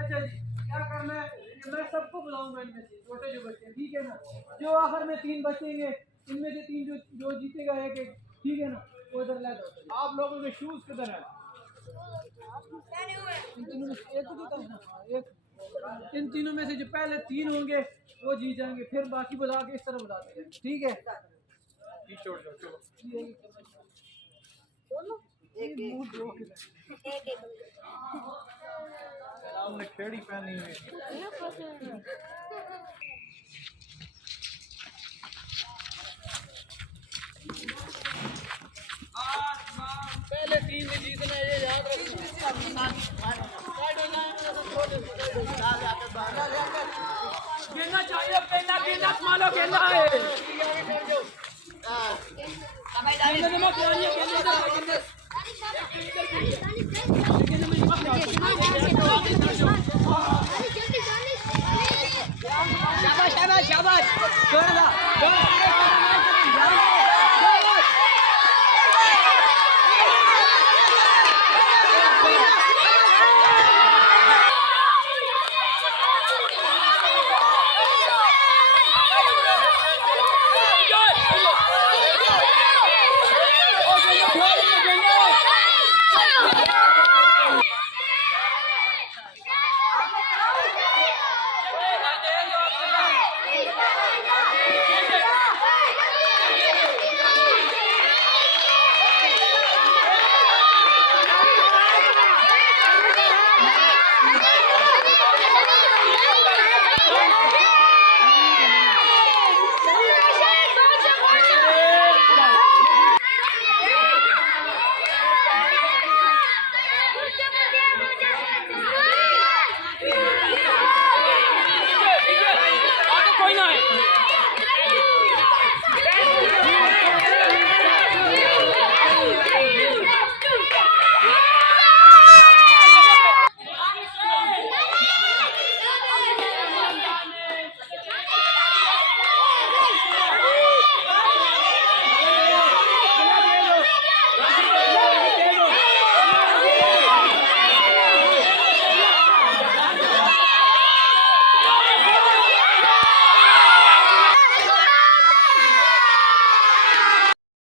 अच्छा जी, क्या करना है, मैं सबको बुलाऊंगा इनमें से छोटे जो बच्चे, ठीक है ना। जो आखिर में 3 बचेंगे, इनमें से 3 जो जो जीतेगा एक एक, ठीक है ना, वो इधर ला दो। आप लोगों के शूज किधर है? इन तीनों में से एक को जीता है ना, एक। इन तीनों में से जो पहले 3 होंगे वो जीत जाएंगे, फिर बाकी बुला के इस तरह बुलाते हैं, ठीक है। छोड़ दो, चलो हमने खेड़ी पहनी हुई है। पहले 3 में जीतना है, ये याद रखना। खेलना चाहिए, खेलना खेलना मालो खेलना है। खेलने